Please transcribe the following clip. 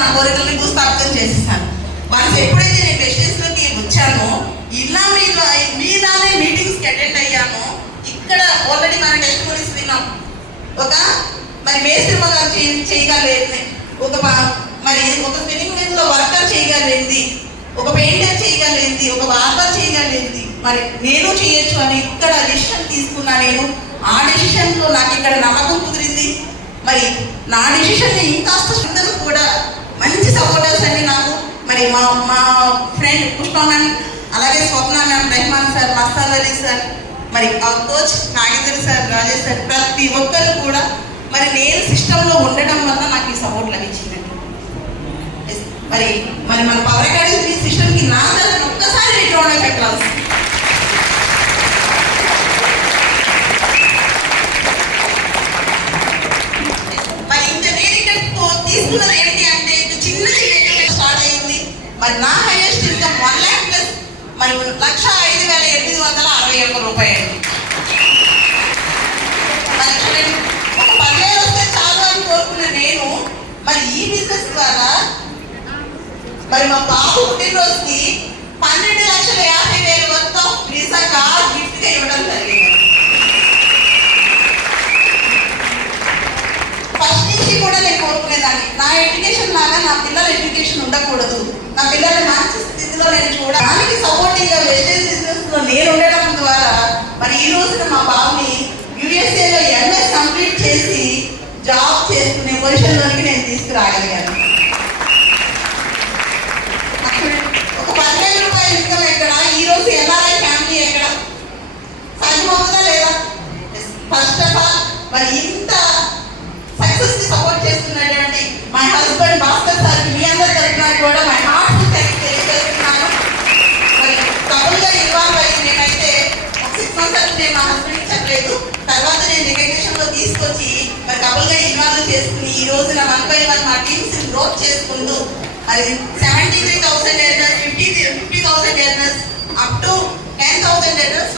నా కోరికల్ని భూస్థాపితం చేసేసాను. వన్స్ ఎప్పుడైతే నేను ప్రెసిడెన్సీలోకి వచ్చానో ఇలా మీలానే మీటింగ్స్కి అటెండ్ అయ్యానో ఇక్కడ ఆల్రెడీ మన టెస్టిమోనీస్ విన్నాం. ఒక మరి మేస్త్రిమ గారు చేయగలిగింది, ఒక స్పిన్నింగ్ మిల్ లో వర్కర్ చేయగలిగింది, ఒక పెయింటర్ చేయగలిగింది, ఒక బార్బర్ చేయగలిగింది, మరి నేను చేయొచ్చు అని ఇక్కడ డెసిషన్ తీసుకున్నా. నేను ఆ డెసిషన్ లో నాకు ఇక్కడ నమ్మకం కుదిరింది. మరి నా డెసిషన్ ని ఇంకాస్త అందరూ కూడా మంచి సపోర్టర్స్ అండి నాకు. మరి మా ఫ్రెండ్ పుష్పమన్, అలాగే Swapna ma'am, Rehman sir, Mastan Ali sir, మరి ఆ coach Nagendra sir, Rajesh sir, ప్రతి ఒక్కరు కూడా మరి నేను సిస్టంలో ఉండటం వల్ల నాకు ఈ సపోర్ట్ లభించిందండి. మరి మరి మన పవర్ అకాడమీ సిస్టమ్కి నా తరఫున ఒక్కసారి రిటర్న్ పెట్టాల్సి. మరి ఇంకా నేను ఇక్కడ తీసుకున్నది ఏంటి అంటే చిన్న స్టార్ట్ అయింది. మరి నా హైయెస్ట్ ఇన్కమ్ 1 lakh ప్లస్ మరి 1,05,861 రూపాయలు. మరి చూడండి, ఒక 10,000 వస్తే చాలు అని కోరుకున్న నేను మరి ఈ బిజినెస్ ద్వారా మరి మా బాబు పుట్టినరోజుకి 12,50,000 మొత్తం వీసా కార్ గిఫ్ట్ గా ఇవ్వడం జరిగింది. ఫస్ట్ నుంచి కూడా నేను కోరుకునేదాన్ని, నా ఎడ్యుకేషన్ లాగా నా పిల్లల ఎడ్యుకేషన్ ఉండకూడదు, నా పిల్లల మంచి స్థితిలో నేను చూడడానికి సపోర్టింగ్ గా వెస్టేజ్ బిజినెస్ లో నేను ఉండడం ద్వారా మరి ఈ రోజున మా బాబుని యుఎస్ఏలో ఎంఎస్ కంప్లీట్ చేసి జాబ్ చేసుకునే పొజిషన్ లోనికి నేను తీసుకురాగలిగాను. ఒక 10,000 రూపాయలు ఇన్కమ్ ఎక్కడ, ఈ రోజు ఎన్ఆర్ఐ ఫ్యామిలీ ఎక్కడ సాధ్యమవుతుందా లేదా? ఫస్ట్ ఆఫ్ ఆల్ మరి ఇంత సక్సెస్ కి సపోర్ట్ చేస్తున్నటువంటి మై హస్బెండ్ భాస్కర్ సార్ మీ అందరి తరఫున కూడా మై హార్ట్ థ్యాంక్స్ తెలియజేస్తున్నాను. మరి కబుల్ గా ఇన్వాల్వ్ అయ్యి నేనైతే 6 months అని నేను మా హస్బెండ్కి చెప్పలేదు. తర్వాత నేను రికగ్నిషన్ లో తీసుకొచ్చి మరి కబుల్ గా ఇన్వాల్వ్ చేసుకుని ఈ రోజున 1 by 1 మా టీమ్స్ గ్రోత్ చేసుకుంటూ అది 73,000 earners, 50,000 earners, up to 10,000 earners.